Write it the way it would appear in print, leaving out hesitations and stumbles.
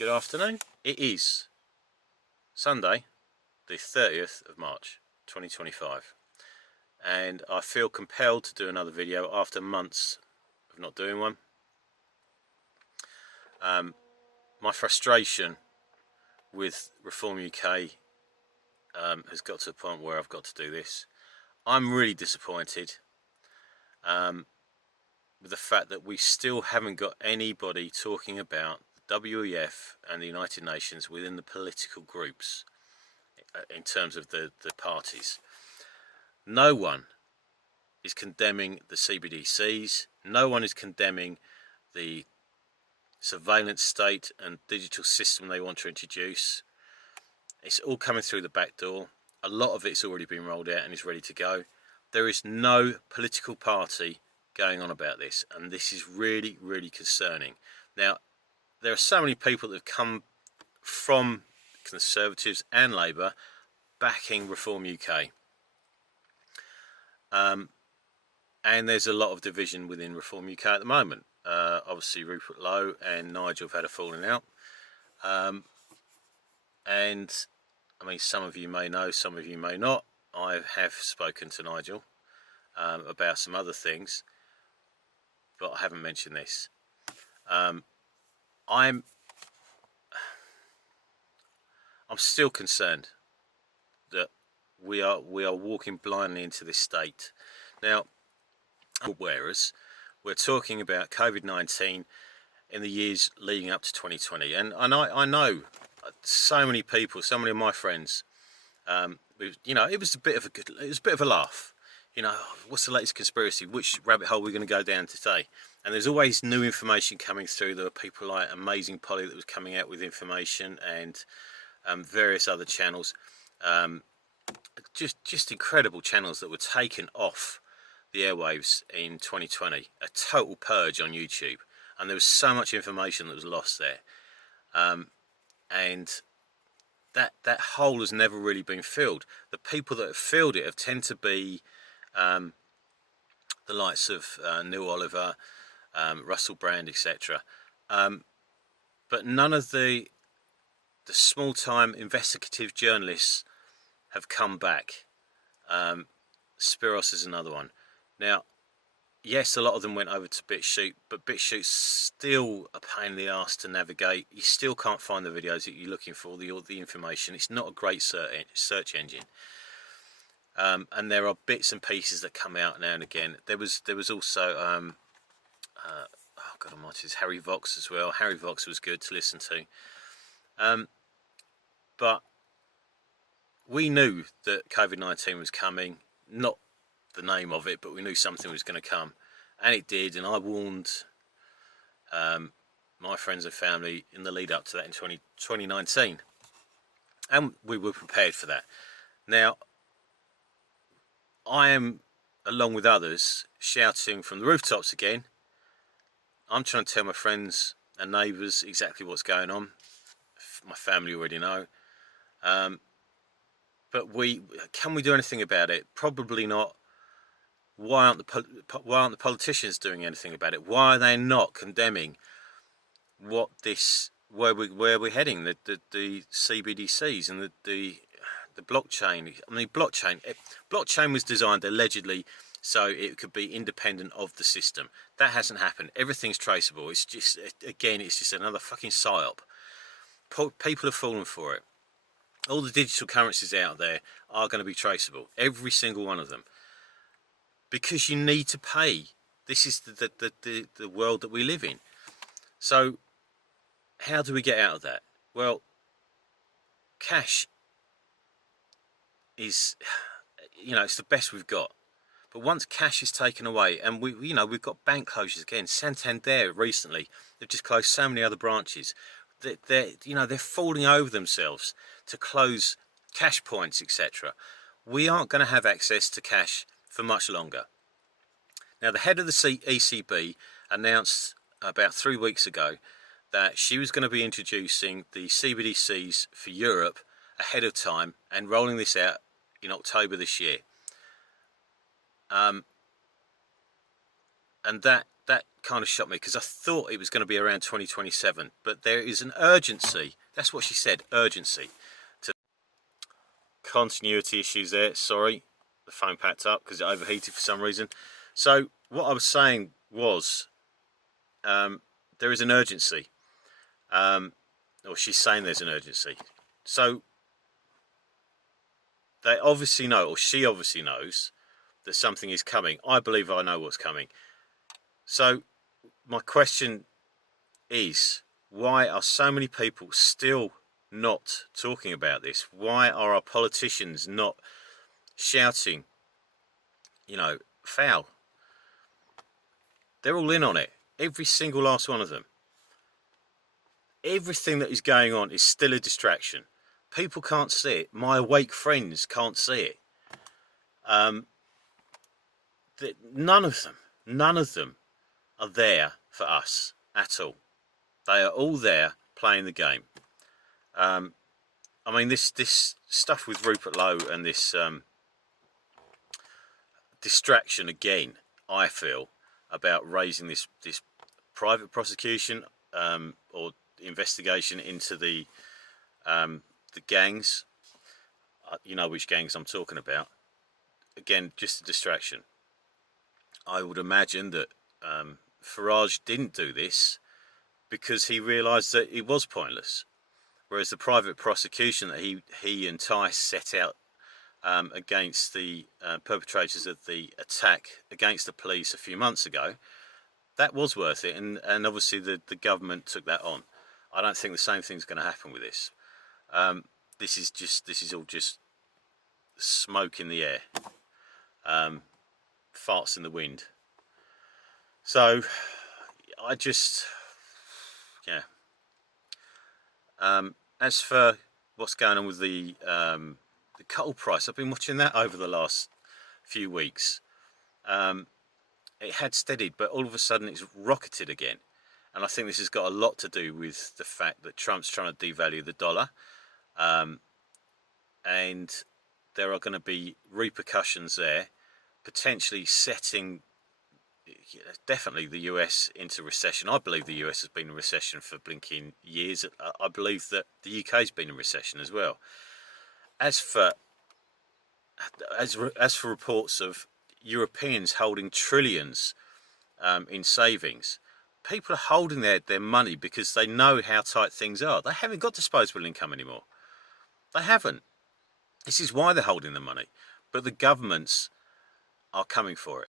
Good afternoon. It is Sunday, the 30th of March 2025, and I feel compelled to do another video after months of not doing one. My frustration with Reform UK has got to the point where I've got to do this. I'm really disappointed with the fact that we still haven't got anybody talking about the WEF and the United Nations within the political groups in terms of the parties. No one is condemning the CBDCs, no one is condemning the surveillance state and digital system they want to introduce. It's all coming through the back door. A lot of it's already been rolled out and is ready to go. There is no political party going on about this, and this is really, really concerning. Now, there are so many people that have come from Conservatives and Labour backing Reform UK. And there's a lot of division within Reform UK at the moment. Obviously Rupert Lowe and Nigel have had a falling out. And I mean, some of you may know, some of you may not. I have spoken to Nigel about some other things, but I haven't mentioned this. I'm still concerned that we are walking blindly into this state. Now, whereas we're talking about COVID-19 in the years leading up to 2020, and I know so many people, so many of my friends, you know, it was a bit of a laugh. You know, what's the latest conspiracy? Which rabbit hole are we going to go down today? And there's always new information coming through. There were people like Amazing Polly that was coming out with information, and various other channels, just incredible channels that were taken off the airwaves in 2020. A total purge on YouTube, and there was so much information that was lost there, and that hole has never really been filled. The people that have filled it have tend to be the likes of Neil Oliver, Russell Brand, etc. But none of the small-time investigative journalists have come back. Spiros is another one. Now, yes, a lot of them went over to BitChute, but BitChute's still a pain in the arse to navigate. You still can't find the videos that you're looking for, the information. It's not a great search engine. And there are bits and pieces that come out now and again. There was also oh God almighty, there's Harry Vox as well. Harry Vox was good to listen to. But we knew that COVID-19 was coming, not the name of it, but we knew something was going to come, and it did. And I warned my friends and family in the lead up to that in 2019, and we were prepared for that. Now, I am, along with others, shouting from the rooftops again. I'm trying to tell my friends and neighbours exactly what's going on. My family already know. But can we do anything about it? Probably not. Why aren't the politicians doing anything about it? Why are they not condemning where we're heading? The CBDCs and the blockchain. I mean, blockchain was designed allegedly so it could be independent of the system. That hasn't happened. Everything's traceable. It's just, again, it's just another fucking psyop. People have fallen for it. All the digital currencies out there are going to be traceable, every single one of them, because you need to pay. This is the world that we live in. So how do we get out of that? Well, cash is, you know, it's the best we've got. But once cash is taken away, and we've got bank closures again. Santander recently, they've just closed so many other branches. They're falling over themselves to close cash points, etc. We aren't going to have access to cash for much longer. Now, the head of the ECB announced about 3 weeks ago that she was going to be introducing the CBDCs for Europe ahead of time and rolling this out in October this year. And that that kind of shocked me, because I thought it was going to be around 2027, but there is an urgency. That's what she said, urgency. Continuity issues there, sorry, the phone packed up because it overheated for some reason. So what I was saying was, there is an urgency, or she's saying there's an urgency. So they obviously know, or she obviously knows, that something is coming. I believe I know what's coming. So my question is, why are so many people still not talking about this? Why are our politicians not shouting, you know, foul? They're all in on it, every single last one of them. Everything that is going on is still a distraction. People can't see it. My awake friends can't see it. None of them are there for us at all. They are all there playing the game. I mean, this stuff with Rupert Lowe and this distraction again, I feel, about raising this private prosecution or investigation into the gangs. You know which gangs I'm talking about. Again, just a distraction. I would imagine that Farage didn't do this because he realised that it was pointless. Whereas the private prosecution that he and Tice set out against the perpetrators of the attack against the police a few months ago, that was worth it, and obviously the government took that on. I don't think the same thing's going to happen with this. This is all just smoke in the air, farts in the wind. So I just, yeah. As for what's going on with the coal price, I've been watching that over the last few weeks. It had steadied, but all of a sudden it's rocketed again. And I think this has got a lot to do with the fact that Trump's trying to devalue the dollar. And there are going to be repercussions there, potentially setting definitely the US into recession. I believe the US has been in recession for blinking years. I believe that the UK has been in recession as well. As for reports of Europeans holding trillions in savings, people are holding their money because they know how tight things are. They haven't got disposable income anymore. They haven't. This is why they're holding the money. But the governments are coming for it.